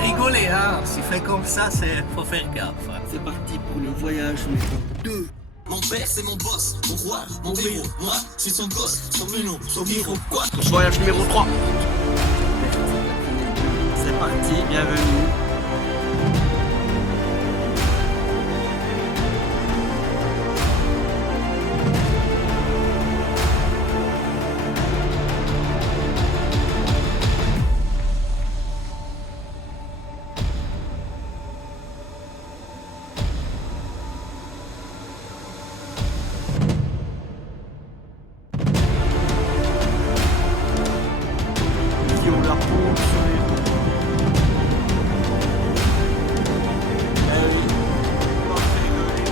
rigoler, hein. Si fait comme ça, faut faire gaffe. C'est parti pour le voyage numéro 2. Mon père c'est mon boss, mon roi, mon héros. Moi, je suis son gosse, son melon, son héros. Quoi? Voyage numéro 3. C'est parti, bienvenue. Qui ont la peau sur les roues. Eh oui, on va rigoler.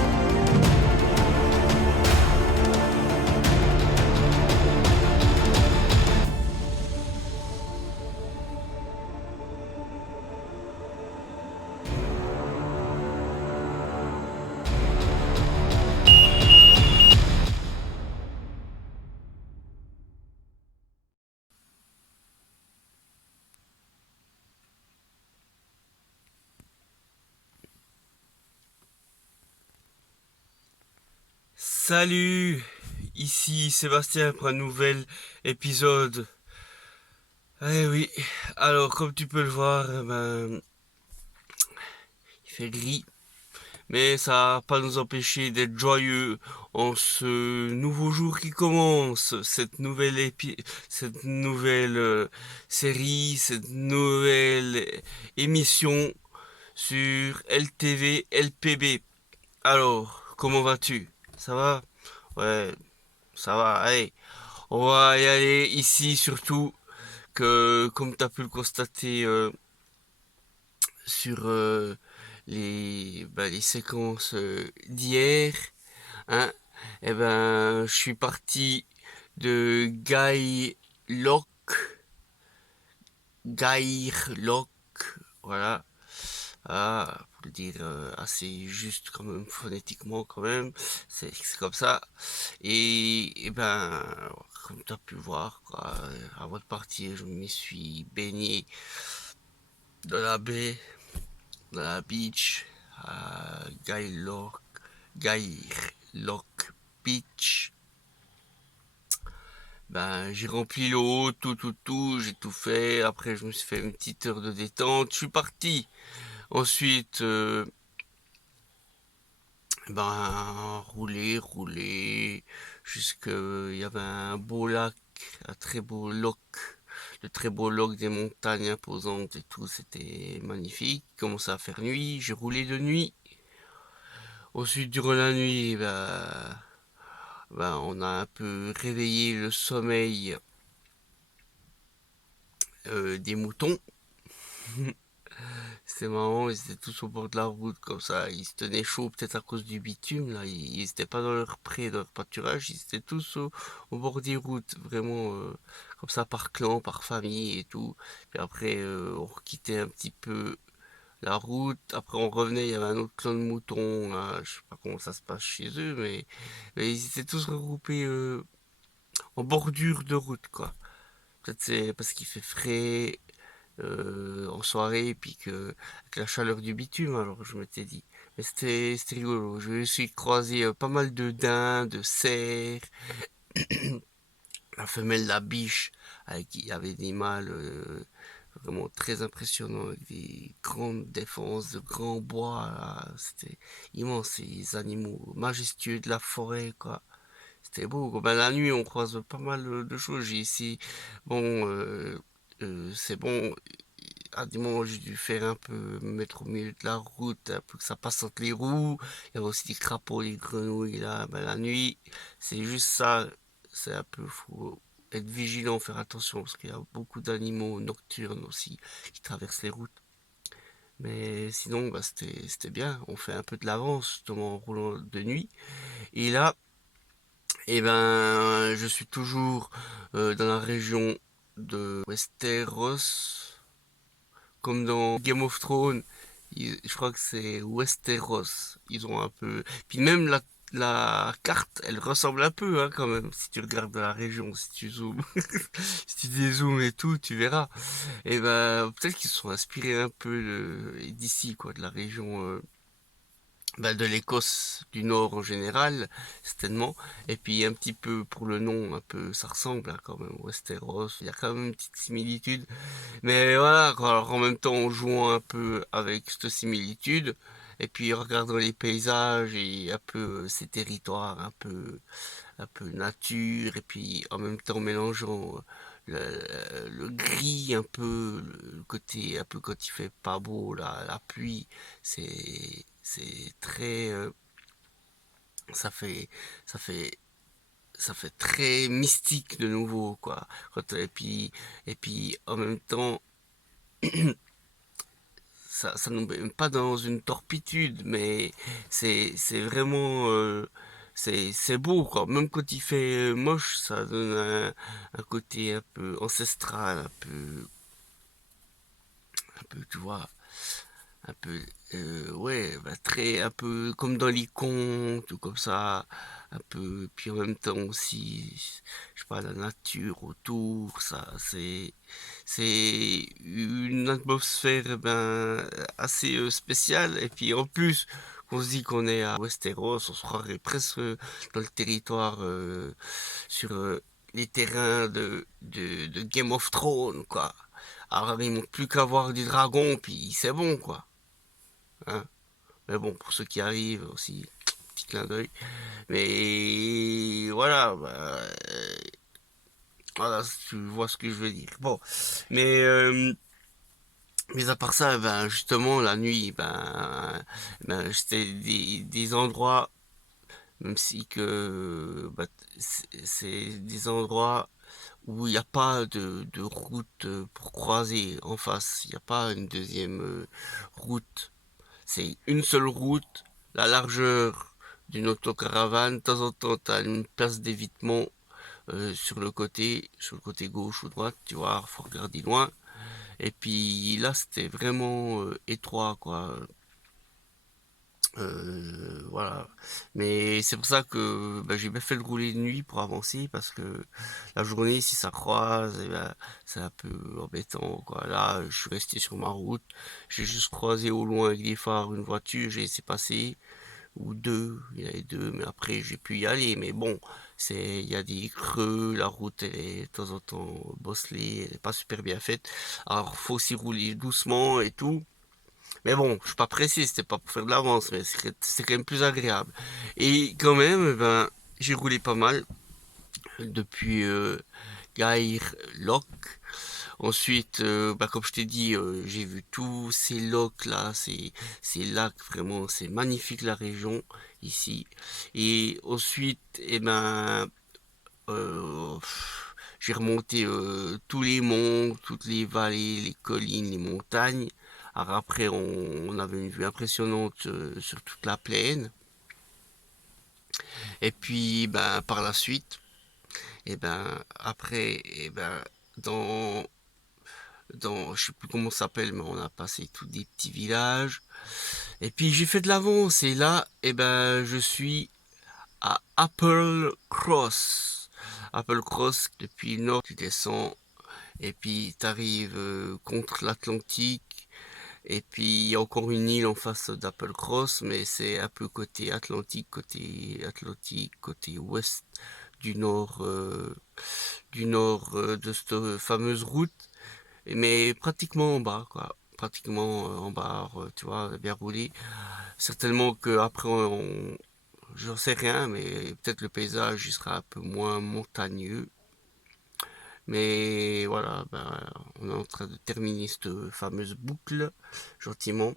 Salut, ici Sébastien pour un nouvel épisode. Eh oui, alors comme tu peux le voir, il fait gris, mais ça va pas nous empêcher d'être joyeux en ce nouveau jour qui commence, cette nouvelle série, cette nouvelle émission sur LTV LPB. Alors, comment vas-tu? Ça va? Ouais, ça va, allez. On va y aller ici surtout que, comme tu as pu le constater sur les séquences d'hier, hein, eh ben, je suis parti de Gairloch, voilà. Ah, pour le dire assez juste quand même, phonétiquement quand même, c'est comme ça. Et ben, comme tu as pu voir, quoi, avant de partir, je m'y suis baigné dans la baie, dans la beach, à Gairloch Beach. Ben, j'ai rempli l'eau, tout, j'ai tout fait. Après, je me suis fait une petite heure de détente. Je suis parti. Ensuite, rouler, jusque, il y avait un beau lac, un très beau lac, le très beau lac des montagnes imposantes et tout, c'était magnifique. Il commençait à faire nuit, j'ai roulé de nuit. Ensuite, durant la nuit, on a un peu réveillé le sommeil des moutons. C'était marrant, ils étaient tous au bord de la route comme ça, ils se tenaient chaud peut-être à cause du bitume là, ils étaient pas dans leur pré, dans leur pâturage, ils étaient tous au bord des routes, vraiment comme ça par clan, par famille et tout. Puis après on quittait un petit peu la route, après on revenait, il y avait un autre clan de moutons, là, je sais pas comment ça se passe chez eux, mais ils étaient tous regroupés en bordure de route quoi. Peut-être c'est parce qu'il fait frais, en soirée, et puis que avec la chaleur du bitume, alors je m'étais dit. Mais c'était rigolo. Je me suis croisé pas mal de daims, de cerfs, la femelle la biche, avec qui il y avait des mâles vraiment très impressionnants, avec des grandes défenses, de grands bois. Là. C'était immense, ces animaux majestueux de la forêt, quoi. C'était beau. Ben, la nuit, on croise pas mal de choses. J'ai ici, bon, c'est bon, à des moments, j'ai dû faire un peu, me mettre au milieu de la route, un peu que ça passe entre les roues. Il y avait aussi des crapauds, des grenouilles, là. Ben, la nuit, c'est juste ça. C'est un peu, faut être vigilant, faire attention, parce qu'il y a beaucoup d'animaux nocturnes aussi qui traversent les routes. Mais sinon, c'était bien. On fait un peu de l'avance, justement, en roulant de nuit. Et là, eh ben, je suis toujours dans la région de Westeros, comme dans Game of Thrones. Je crois que c'est Westeros. Ils ont un peu. Puis même là, la carte, elle ressemble un peu, hein, quand même, si tu regardes la région, si tu zoomes, si tu dézoomes et tout, tu verras. Et ben, peut-être qu'ils se sont inspirés un peu d'ici, quoi, de la région, de l'Écosse du Nord en général, certainement. Et puis un petit peu pour le nom, un peu, ça ressemble, hein, quand même, Westeros. Il y a quand même une petite similitude. Mais voilà, quoi, alors en même temps, en jouant un peu avec cette similitude, et puis en regardant les paysages et un peu ces territoires, un peu nature, et puis en même temps mélangeant le gris un peu, le côté un peu quand il fait pas beau, la pluie, c'est très, ça fait, ça fait, ça fait très mystique de nouveau, quoi. Et puis en même temps, ça nous met pas dans une torpitude, mais c'est vraiment, c'est beau, quoi. Même quand il fait moche, ça donne un côté un peu ancestral, un peu, tu vois, un peu, ouais, très, un peu comme dans les contes, ou comme ça, un peu, puis en même temps aussi, je sais pas, la nature autour, ça, c'est une atmosphère, assez spéciale, et puis en plus, on se dit qu'on est à Westeros, on se croirait presque dans le territoire, sur les terrains de Game of Thrones, quoi. Alors, il manque plus qu'à voir du dragon, puis c'est bon, quoi. Hein. Mais bon, pour ceux qui arrivent aussi, petit clin d'œil. Mais voilà, voilà, si tu vois ce que je veux dire. Bon, mais à part ça, justement, la nuit, c'était des endroits, même si que c'est des endroits où il n'y a pas de route pour croiser en face. Il n'y a pas une deuxième route. C'est une seule route, la largeur d'une autocaravane. De temps en temps, tu as une place d'évitement sur le côté gauche ou droite, tu vois, faut regarder loin. Et puis là, c'était vraiment étroit, quoi. Voilà. Mais c'est pour ça que j'ai bien fait de rouler de nuit pour avancer, parce que la journée, si ça croise, c'est un peu embêtant, quoi. Là, je suis resté sur ma route. J'ai juste croisé au loin avec des phares une voiture, j'ai laissé passer, ou deux, il y en avait deux, mais après j'ai pu y aller. Mais bon, il y a des creux, la route elle est de temps en temps bosselée, elle est pas super bien faite. Alors faut aussi rouler doucement et tout. Mais bon, je suis pas pressé, c'était pas pour faire de l'avance, mais c'est quand même plus agréable. Et quand même, j'ai roulé pas mal depuis Gair Lock. Ensuite, comme je t'ai dit, j'ai vu tous ces loks là, ces lacs, vraiment, c'est magnifique la région ici. Et ensuite, j'ai remonté tous les monts, toutes les vallées, les collines, les montagnes. Alors après, on avait une vue impressionnante sur toute la plaine. Et puis, par la suite, après, dans, je sais plus comment ça s'appelle, mais on a passé tous des petits villages. Et puis j'ai fait de l'avance, et là, je suis à Apple Cross. Apple Cross, depuis le nord, tu descends, et puis tu arrives contre l'Atlantique, et puis il y a encore une île en face d'Apple Cross, mais c'est un peu côté ouest du nord de cette fameuse route, mais pratiquement en bas, quoi. Pratiquement en bas, tu vois, bien roulé. Certainement que après, j'en sais rien, mais peut-être le paysage il sera un peu moins montagneux. Mais voilà, on est en train de terminer cette fameuse boucle, gentiment.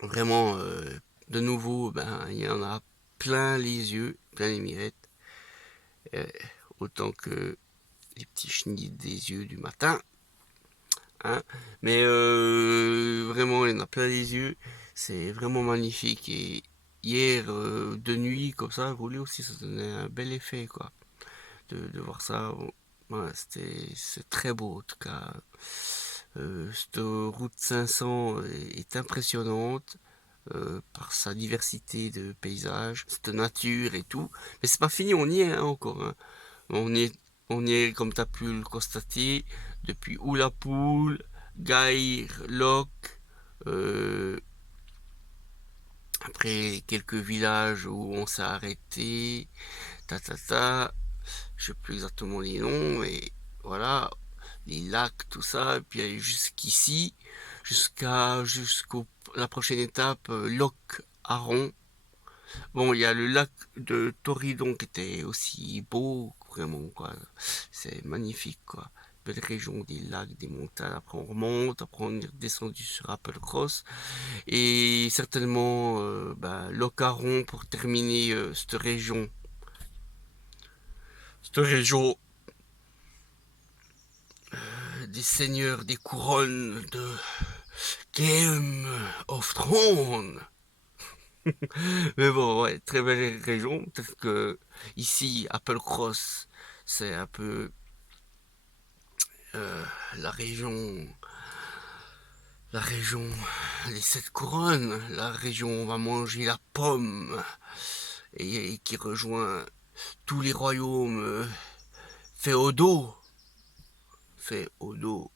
Vraiment, de nouveau, il y en a plein les yeux, plein les mirettes. euh, Autant que les petits chenilles des yeux du matin. Hein. Mais vraiment, il y en a plein les yeux. C'est vraiment magnifique. Et hier, de nuit, comme ça, rouler aussi, ça donnait un bel effet, quoi. De voir ça. Ouais, c'est très beau, en tout cas. Cette route 500 est impressionnante. par sa diversité de paysages, de nature et tout. Mais c'est pas fini, on y est hein, encore. Hein. On y est, comme tu as pu le constater, depuis Oulapoul, Gaïr, Loc, après quelques villages où on s'est arrêté, je sais plus exactement les noms, mais voilà, les lacs, tout ça, et puis jusqu'ici, jusqu'au la prochaine étape, Loc Aron. Bon, il y a le lac de Torridon qui était aussi beau, vraiment, quoi. C'est magnifique, quoi. Belle région, des lacs, des montagnes. Après, on remonte, après, on est descendu sur Applecross. Et certainement, Locaron pour terminer cette région. Cette région des seigneurs des couronnes de Game of Thrones. Mais bon, ouais, très belle région. Peut-être que ici, Applecross, c'est un peu la région, la région des sept couronnes, la région où on va manger la pomme et qui rejoint tous les royaumes féodaux. Féodaux.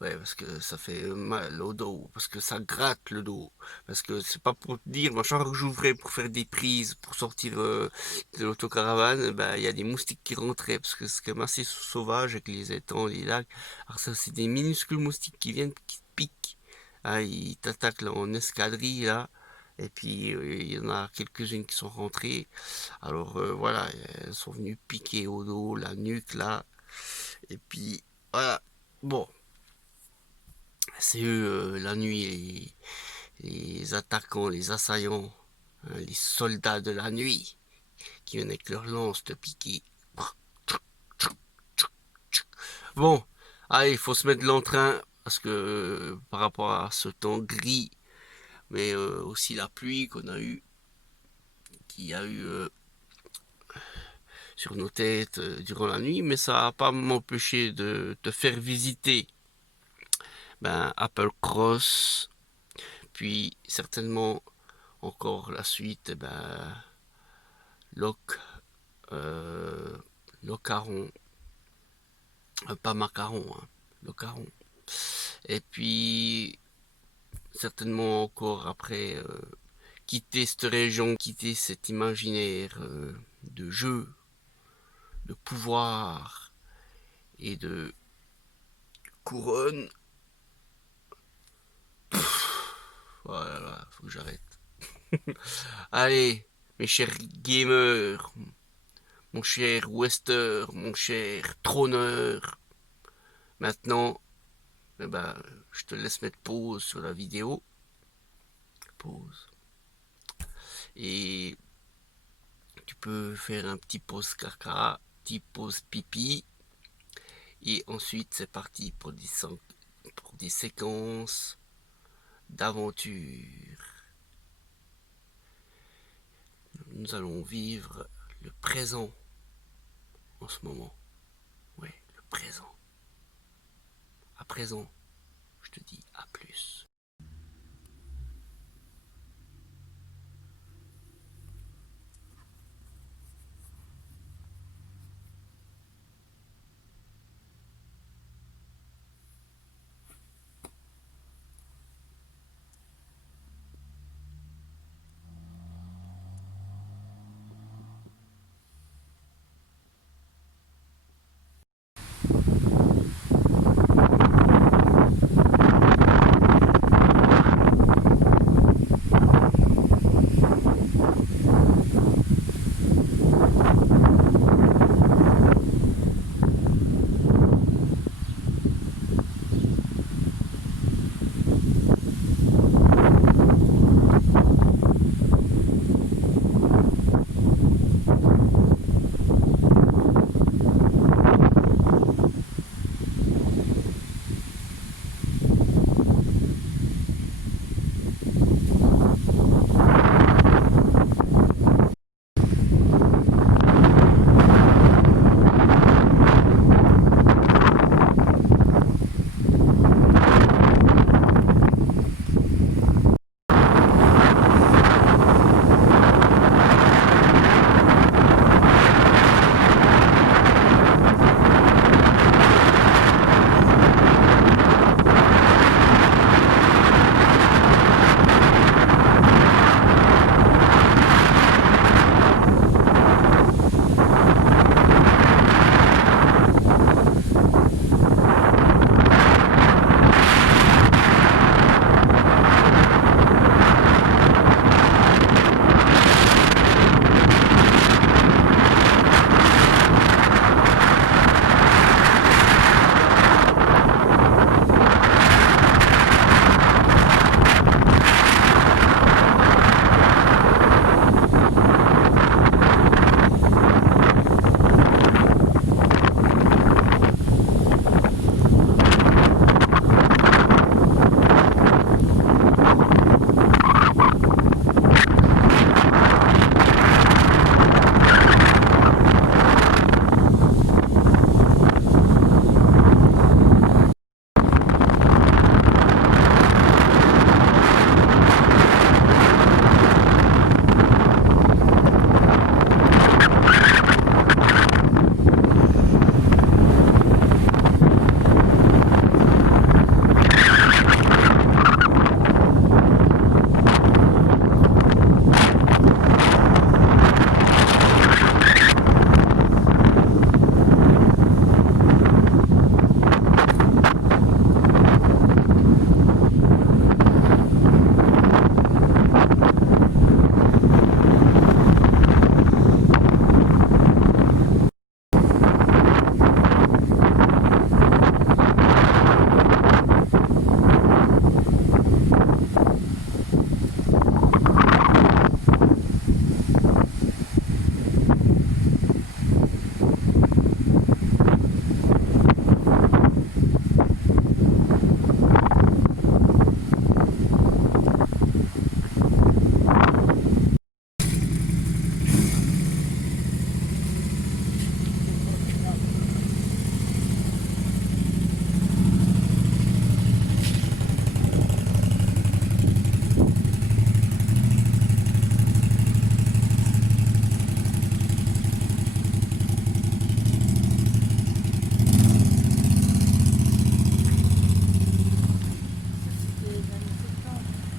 Ouais, parce que ça fait mal au dos, parce que ça gratte le dos, parce que c'est pas pour te dire, chaque fois que j'ouvrais pour faire des prises, pour sortir de l'autocaravane, il y a des moustiques qui rentraient, parce que c'est quand même assez sauvage avec les étangs, les lacs. Alors ça, c'est des minuscules moustiques qui viennent, qui te piquent. Ah, ils t'attaquent là en escadrille, là. Et puis, il y en a quelques-unes qui sont rentrées. Alors, voilà, elles sont venues piquer au dos, la nuque, là. Et puis, voilà. Bon. C'est eux, la nuit, les attaquants, les assaillants, hein, les soldats de la nuit, qui viennent avec leurs lances te piquer. Bon, allez, il faut se mettre de l'entrain, parce que par rapport à ce temps gris, mais aussi la pluie qu'on a eu, qu'il y a eu sur nos têtes durant la nuit, mais ça n'a pas m'empêché de te faire visiter Applecross, puis certainement encore la suite, Loc, Locaron, pas Macaron, hein, Locaron. Et puis certainement encore après quitter cette région, quitter cet imaginaire de jeu, de pouvoir et de couronne. Voilà, faut que j'arrête. Allez, mes chers gamers, mon cher Wester, mon cher trôneur, maintenant, je te laisse mettre pause sur la vidéo. Pause. Et tu peux faire un petit pause caca, petit pause pipi. Et ensuite, c'est parti pour des séquences d'aventure. Nous allons vivre le présent en ce moment. Ouais, le présent. À présent, je te dis à plus.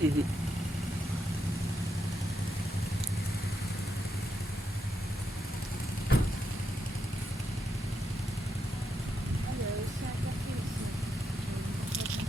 Mhm. Ah, il y a aussi un café ici. J'avais pas fait attention.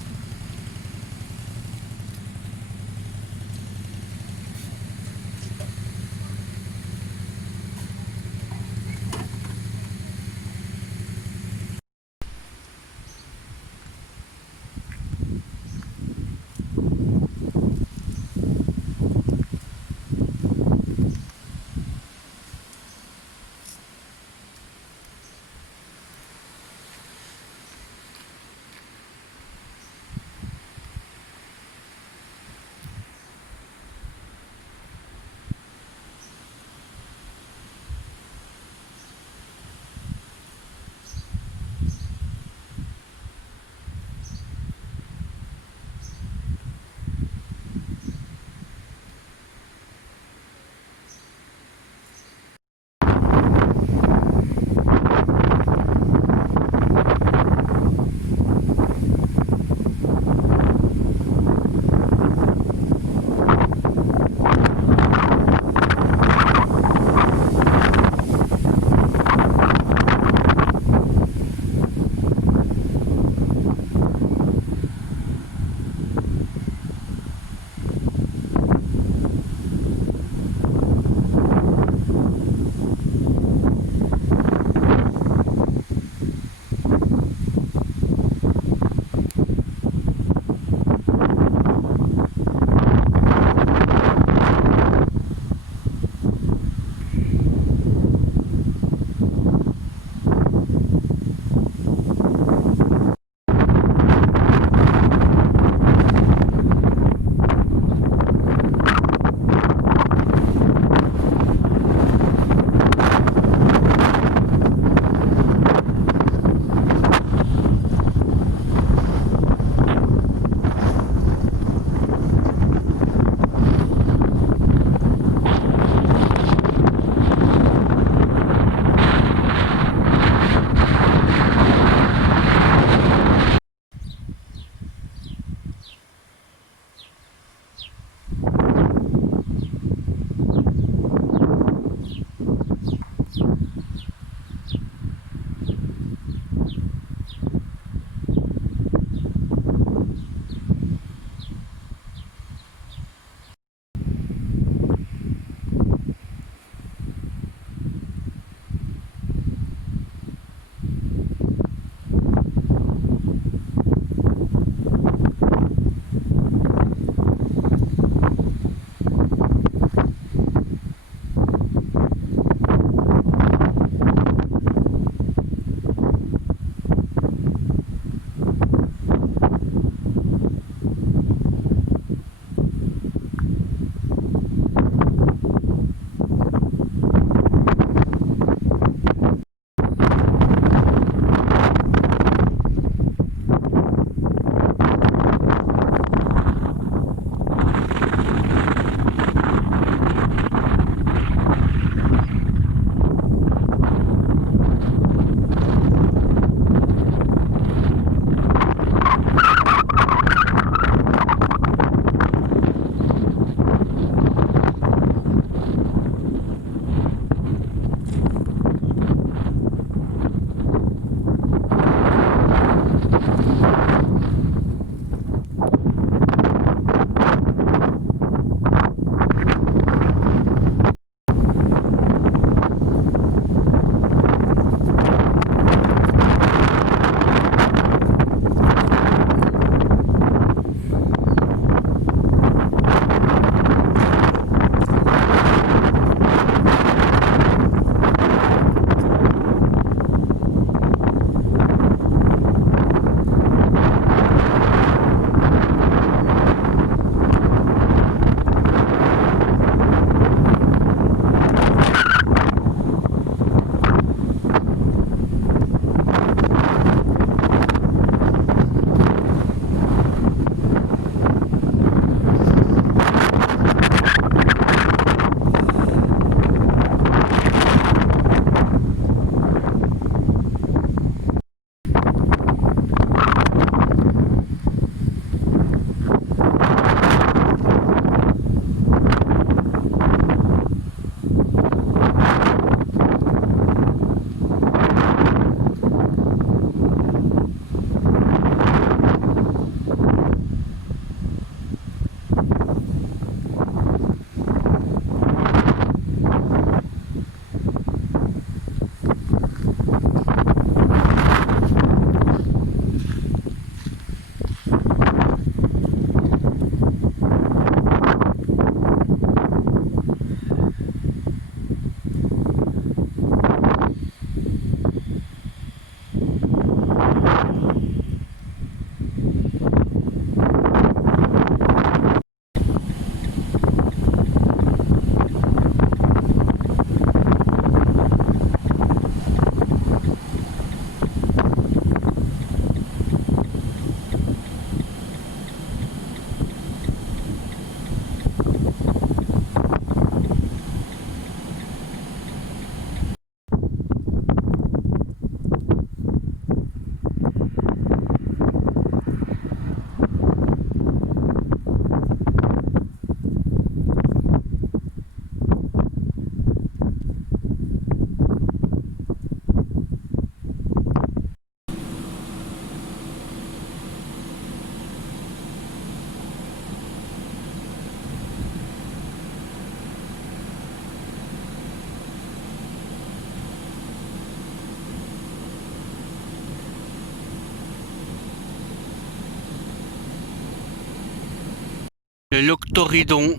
Le lac Torridon,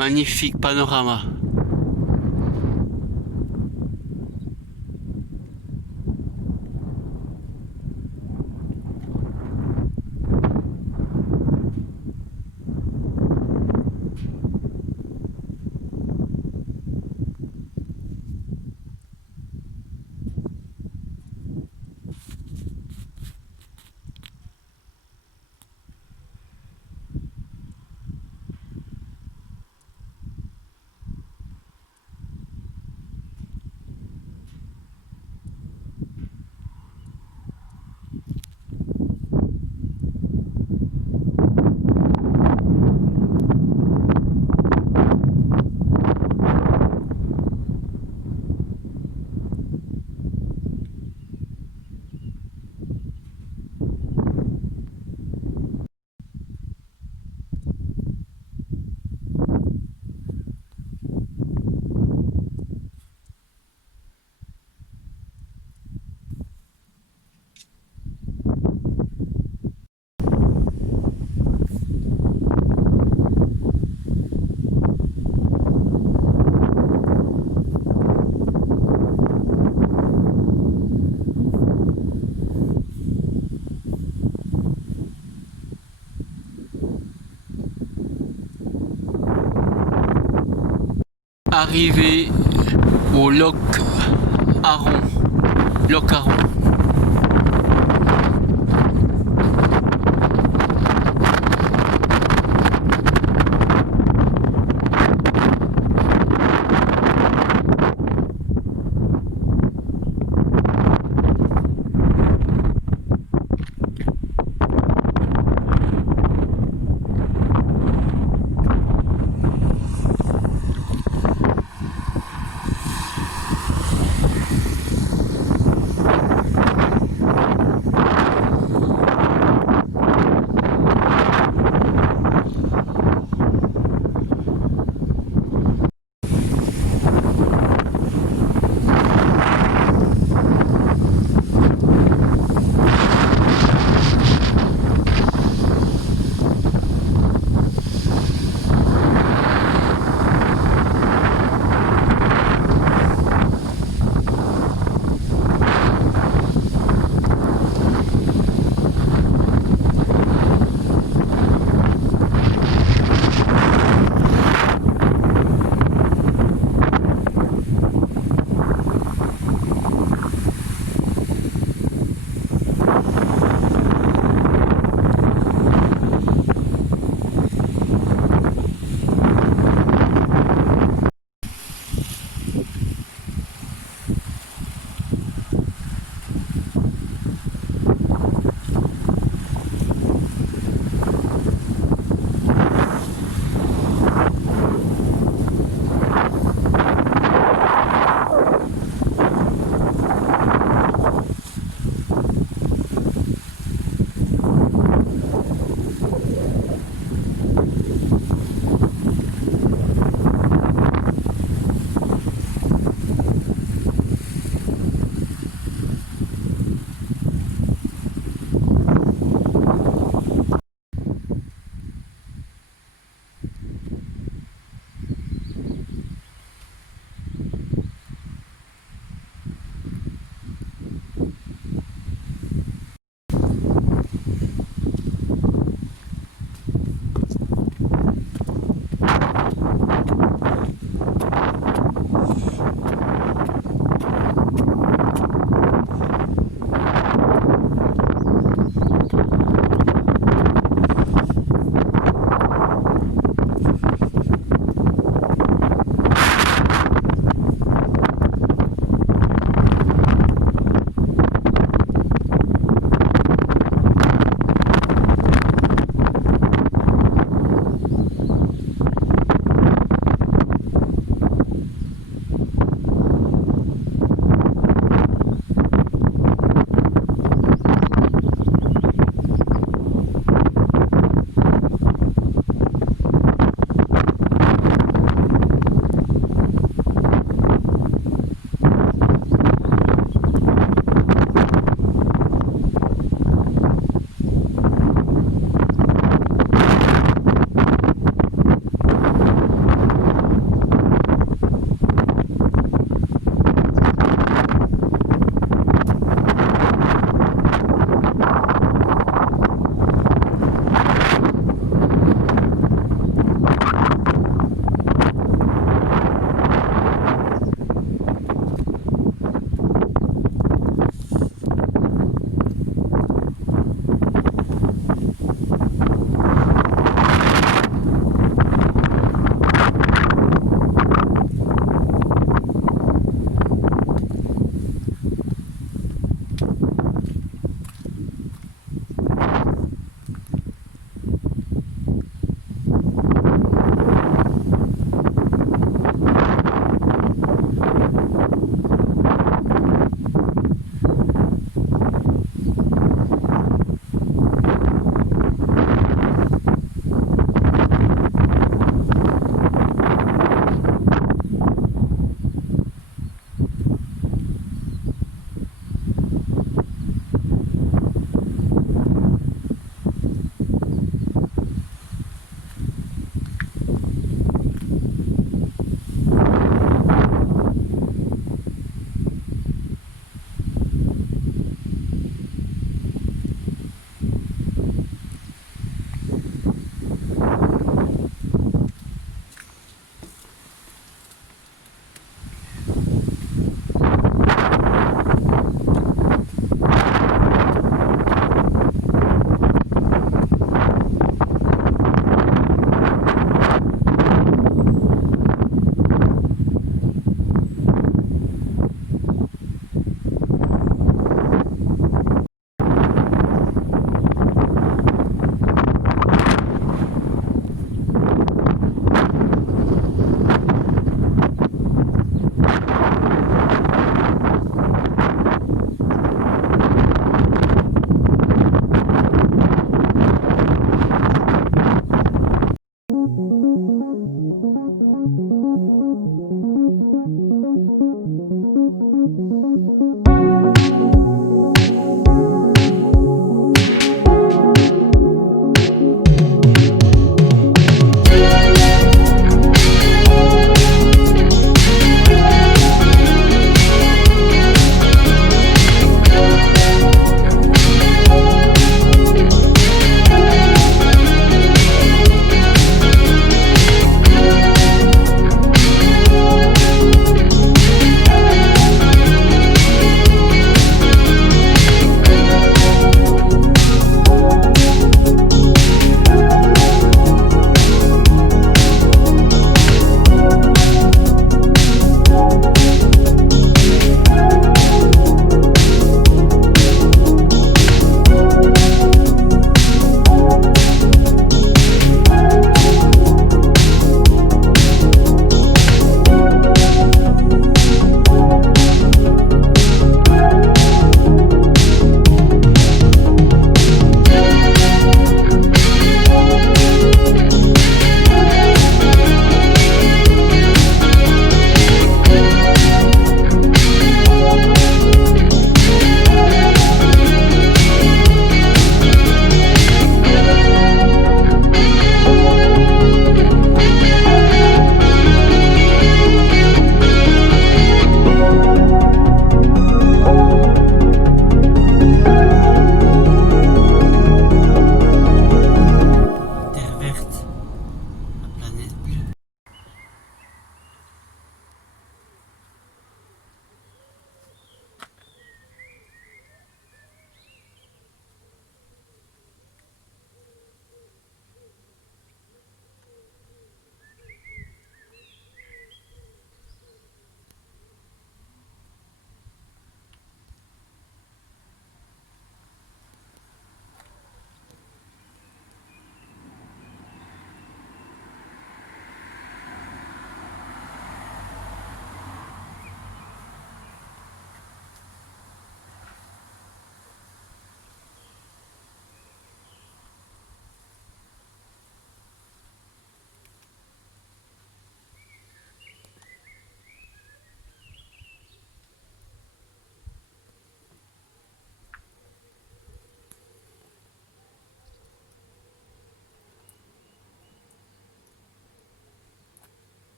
magnifique panorama. Arrivé au Loch Aron. Loch Aron.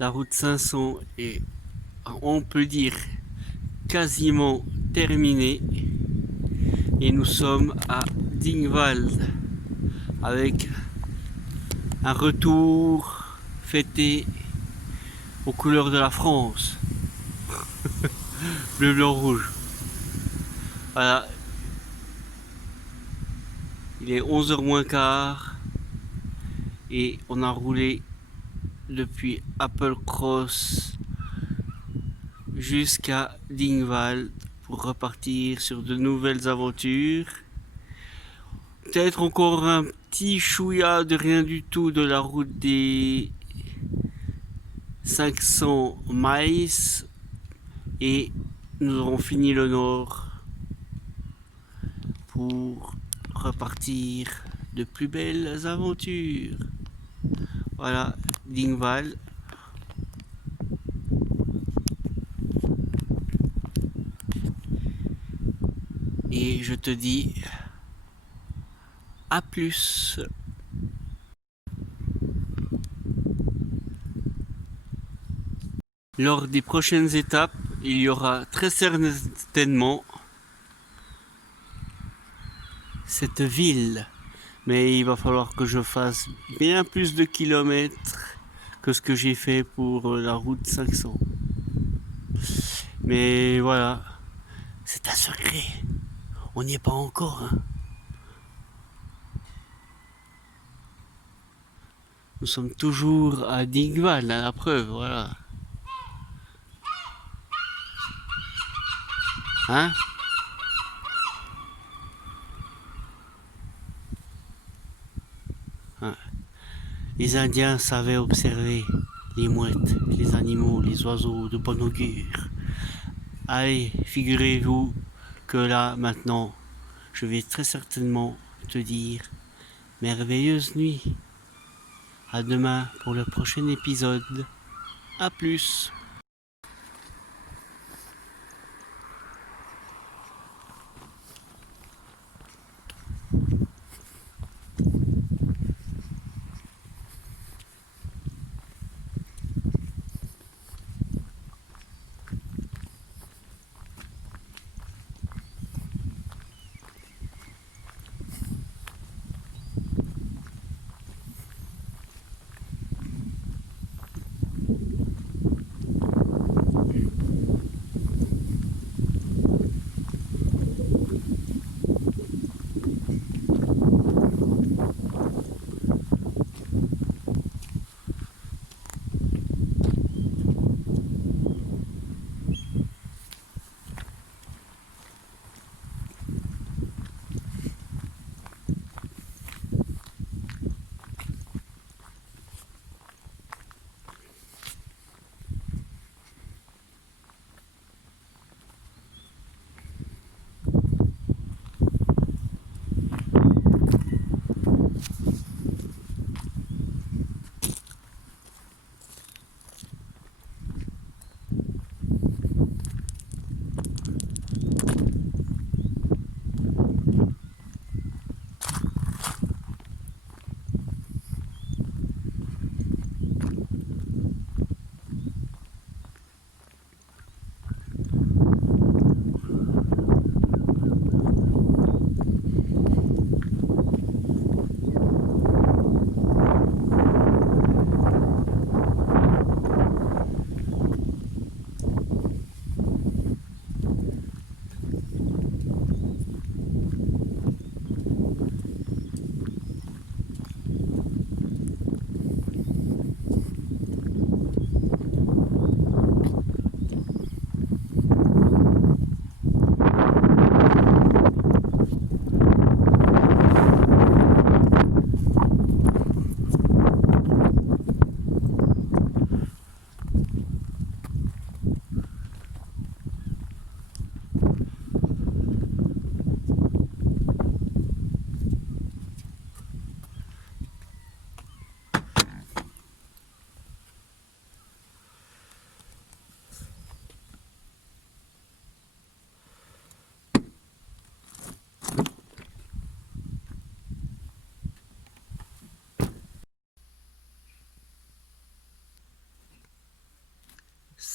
La route 500 est, on peut dire, quasiment terminée. Et nous sommes à Dingwald avec un retour fêté aux couleurs de la France. Bleu, blanc, rouge. Voilà. Il est 11h moins quart et on a roulé depuis Applecross jusqu'à Dingwald pour repartir sur de nouvelles aventures. Peut-être encore un petit chouïa de rien du tout de la route des 500 miles et nous aurons fini le nord pour repartir de plus belles aventures. Voilà, Dingwald. Et je te dis à plus. Lors des prochaines étapes, il y aura très certainement cette ville. Mais il va falloir que je fasse bien plus de kilomètres que ce que j'ai fait pour la route 500. Mais voilà, c'est un secret. On n'y est pas encore. Hein. Nous sommes toujours à Dingwald, à la preuve, voilà. Hein? Hein. Les Indiens savaient observer les mouettes, les animaux, les oiseaux de bon augure. Allez, figurez-vous que là, maintenant, je vais très certainement te dire merveilleuse nuit. À demain pour le prochain épisode. À plus.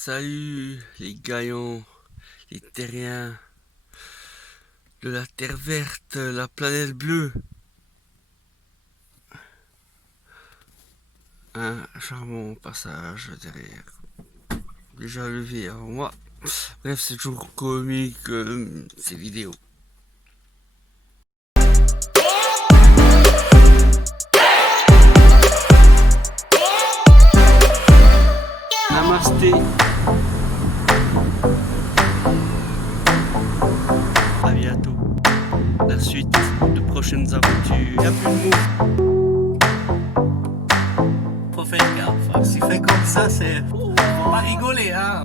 Salut les gaillons, les terriens de la Terre verte, la planète bleue. Un charmant passage derrière. Déjà levé avant moi. Bref, c'est toujours comique ces vidéos. Namasté. À bientôt. La suite de prochaines aventures. Y a plus de mots. Faut faire gaffe. S'il fait comme ça, c'est. Faut pas rigoler, hein.